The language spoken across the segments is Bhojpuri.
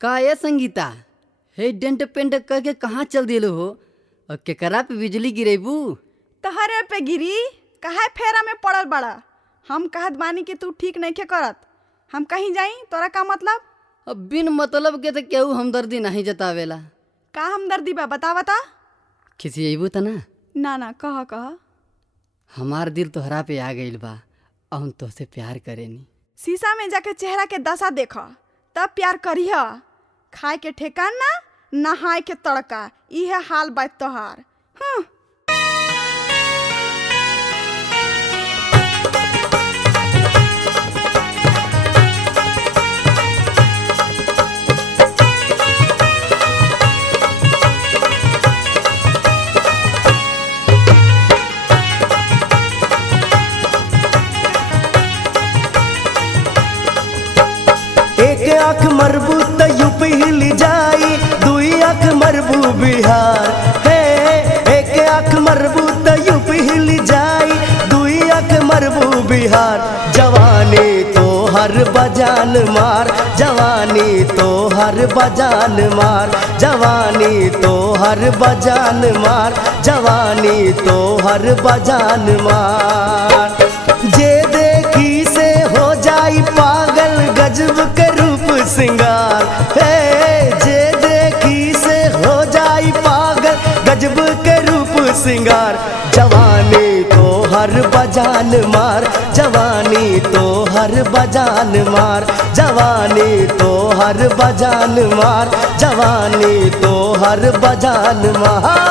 का ये संगीता हे डेंट पेंट करके कहाँ चल दिलो हो और केकरा पे बिजली गिरेबू? तहरे पे गिरी काहे फेरा में पड़ल बड़ा। हम कहत बानी कि तू ठीक नहीं के करत। हम कहीं जाई तोरा का मतलब? अब बिन मतलब के तो केहू हमदर्दी नहीं जतावेला। का हमदर्दी बा बता बता। खिसियबू त ना? ना ना कह कह। हमार दिल तोहरा पे आ गइल बा और हम तोहसे प्यार करेनी। शीशा में जाके चेहरा के दशा देख तब प्यार करिह। खाए के ठेकान ना नहाए के तड़का इहे हाल बा तोहार। एक आँख मरबू त यूपी हिल जाई, दुई आँख मरबू बिहार। हे एक आँख मरबू त यूपी हिल जाई, दुई आँख मरबू बिहार। जवानी तो हर बजान मार, जवानी तो हर बजान मार, जवानी तो हर बजान मार, जवानी तो हर बजान मार। जे देखी से हो जाई पागल गजब के रूप सिंगार। हे जे देखी से हो जाई पागल गजब के रूप सिंगार। जवानी तो हर बजान मार, जवानी तो हर बजान मार, जवानी तो हर बजान मार, जवानी तो हर बजान मार।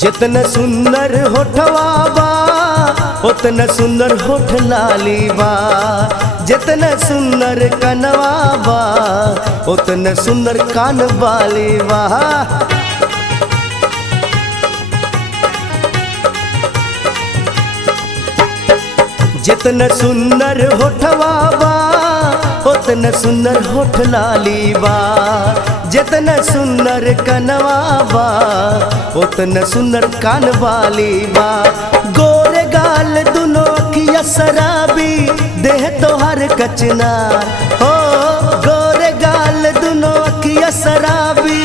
जितना सुंदर होठवा बा उतना सुंदर होठ लाली बा, जितना सुंदर कनवा बा उतना सुंदर कान बाली बा। जितना सुंदर होठवा बा उतना सुंदर होठ लाली बा, जितना सुंदर कनवा बा उतना सुंदर कान वाली बा। गोरे गाल दुनो अखिया शराबी देह तोहर कचनार। हो गोरे गाल दुनो अखिया शराबी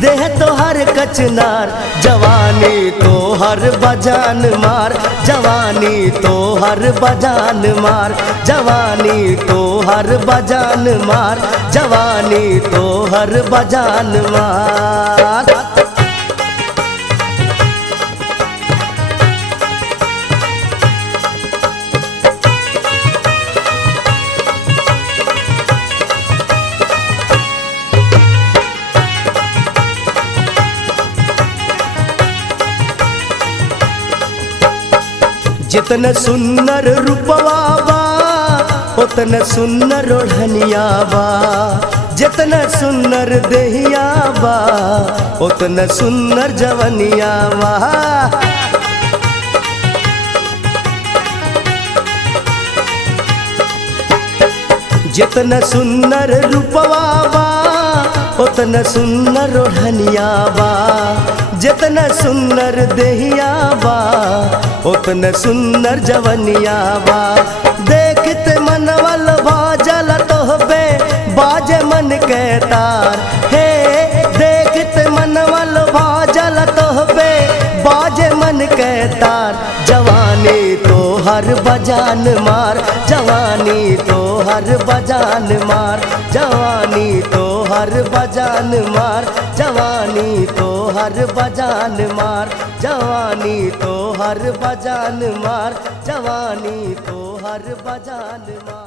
देह तोहर कचनार। जवानी तो हर बजान मार, जवानी तो हर बजान मार, जवानी तो हर बजान मार, जवानी तो हर बजान मार। जितना सुंदर रूपवा बा उतना सुंदर ओढ़निया बा, जितना सुंदर देहिया बा उतना सुंदर जवनिया बा। जितना सुंदर रूपवा बा उतना सुंदर ओढ़निया बा, जितना सुंदर देहिया बा उतना सुंदर जवनिया बा। देखते मनवल बाजल तोहबे बाजे मन के तार। हे देखते मनवल बाजल तोहबे बाजे मन के तार। जवानी तो हर बजान मार, जवानी तो हर बजान मार, जवानी तो हर बजान मार, जवानी तो हर बजान मार, जवानी तो हर बजान मार, जवानी तो हर बजान मार।